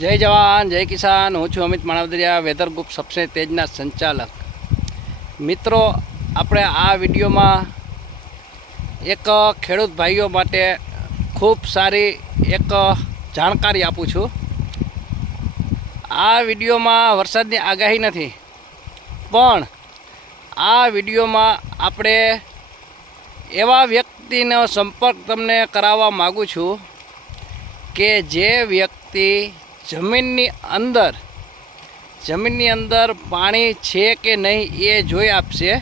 જય જવાન જય કિસાન। હું છું અમિત માણાવદરિયા, વેધર ગ્રુપ સબસે તેજના સંચાલક। મિત્રો, આપણે આ વિડીયોમાં એક ખેડૂત ભાઈઓ માટે ખૂબ સારી એક જાણકારી આપું છું। આ વિડીયોમાં વરસાદની આગાહી નથી, પણ આ વિડીયોમાં આપણે એવા વ્યક્તિનો સંપર્ક તમને કરાવવા માગું છું કે જે વ્યક્તિ જમીનની અંદર પાણી છે કે નહીં એ જોઈ આપશે।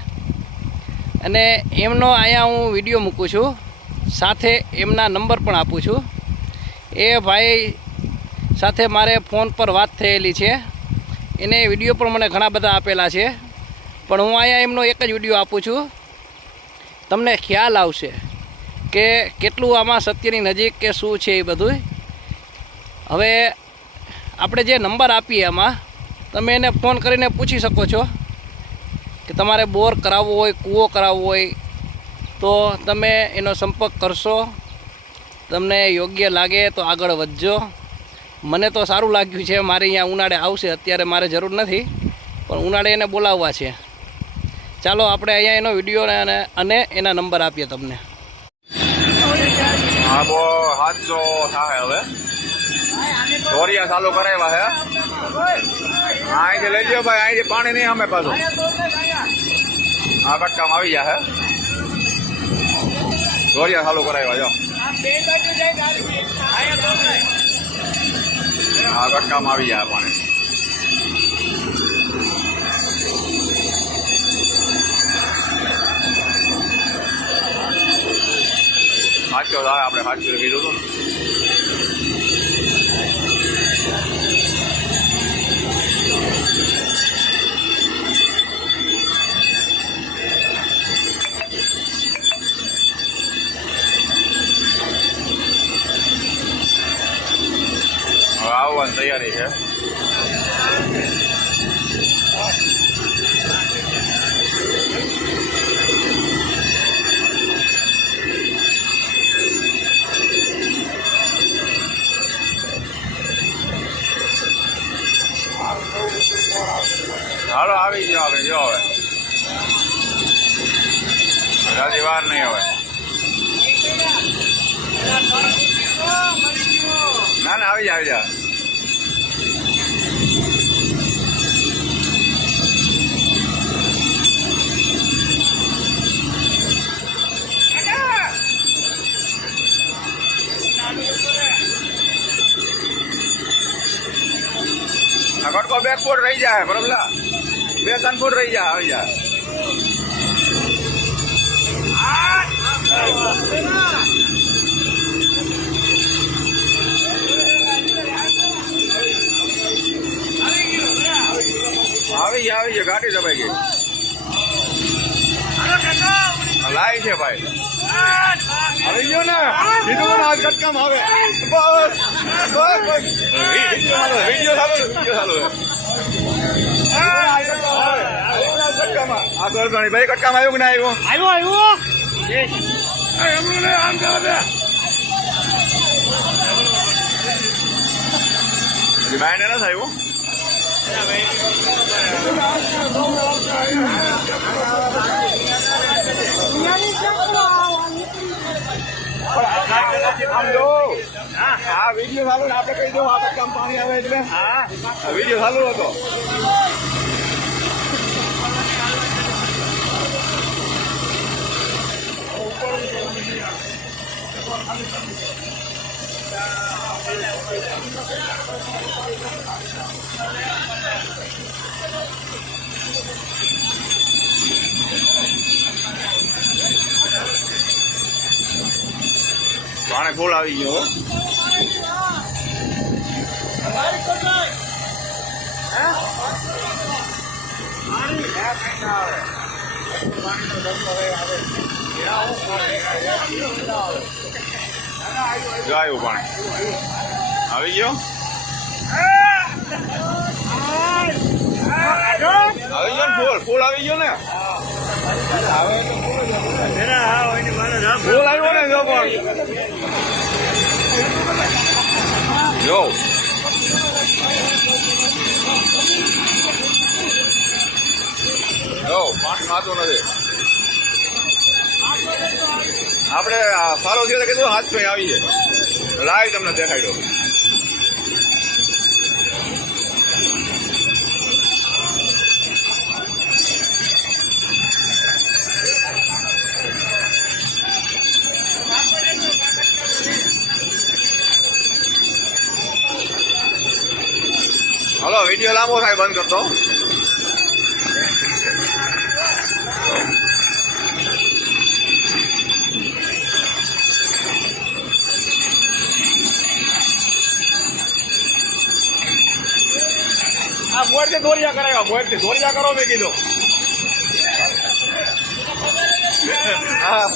અને એમનો અહીંયા હું વિડીયો મૂકું છું, સાથે એમના નંબર પણ આપું છું। એ ભાઈ સાથે મારે ફોન પર વાત થયેલી છે, એને વિડીયો પણ મને ઘણા બધા આપેલા છે, પણ હું અહીંયા એમનો એક જ વિડીયો આપું છું। તમને ખ્યાલ આવશે કે કેટલું આમાં સત્યની નજીક કે શું છે એ બધું। હવે આપણે જે નંબર આપીએ એમાં તમે એને ફોન કરીને પૂછી શકો છો કે તમારે બોર કરાવવો હોય, કૂવો કરાવવો હોય તો તમે એનો સંપર્ક કરશો। તમને યોગ્ય લાગે તો આગળ વધજો। મને તો સારું લાગ્યું છે, મારે અહીંયા ઉનાળે આવશે, અત્યારે મારે જરૂર નથી, પણ ઉનાળે એને બોલાવવા છે। ચાલો આપણે અહીંયા એનો વિડીયો અને એના નંબર આપીએ તમને। હા, બો 700 થાય હવે। દોરિયા ચાલુ કરાવ્યા હે, અહીંથી લઈ લ્યો ભાઈ, અહીંથી પાણી નહીં અમે પાછું આ કટકામાં આવી જાય હે। દોરિયા ચાલુ કરાવ્યા જો આ કટકામાં આવી જાય પાણી। સાચો થાય, આપણે સાચું કીધું હતું ને। હવે આવવાની તૈયારી છે। હાલો આવી ગયો, આપણે જો હવે રાજી વાર નહીં હવે। ના ના આવી જા, આવી જા। કટકો 2 ફૂટ રહી જાય, બરોબર? 2-3 ફૂટ રહી જાય, આવી જાય। આવી ગયા, ગાડી દબાઈ ગઈ, લાઈ છે ભાઈ, આવી ગયો ને, કીધું ને આજ કટકામાં આવે। બસ બસ વિડીયો ચાલુ કટકામાં આ ગરગણી ભાઈ કટકામાં આવ્યું કે ના આવ્યું? આમ જવા દે બાયને ના થયું। હા, વિડીયો ચાલુ ને આપણે કહી દઉં આ કટકામાં પાણી આવે એટલે હા વિડીયો ચાલુ હતો। પાણી ફૂલ આવી ગયો। જો આવ્યું પાણી આવી ગયો, ફૂલ આવી ગયો ને, ફૂલ આવ્યો ને જો પણ જો પાણી માતું નથી. આપણે સારો છે કીધું 700 આવી છે. લાઈવ તમને દેખાડ્યો. હલો, વિડીયો લાંબો થાય, બંધ કરતો. આ મોરથી દોરિયા કરાવ્યા, મોરથી દોરિયા કરો મેં કીધું. હા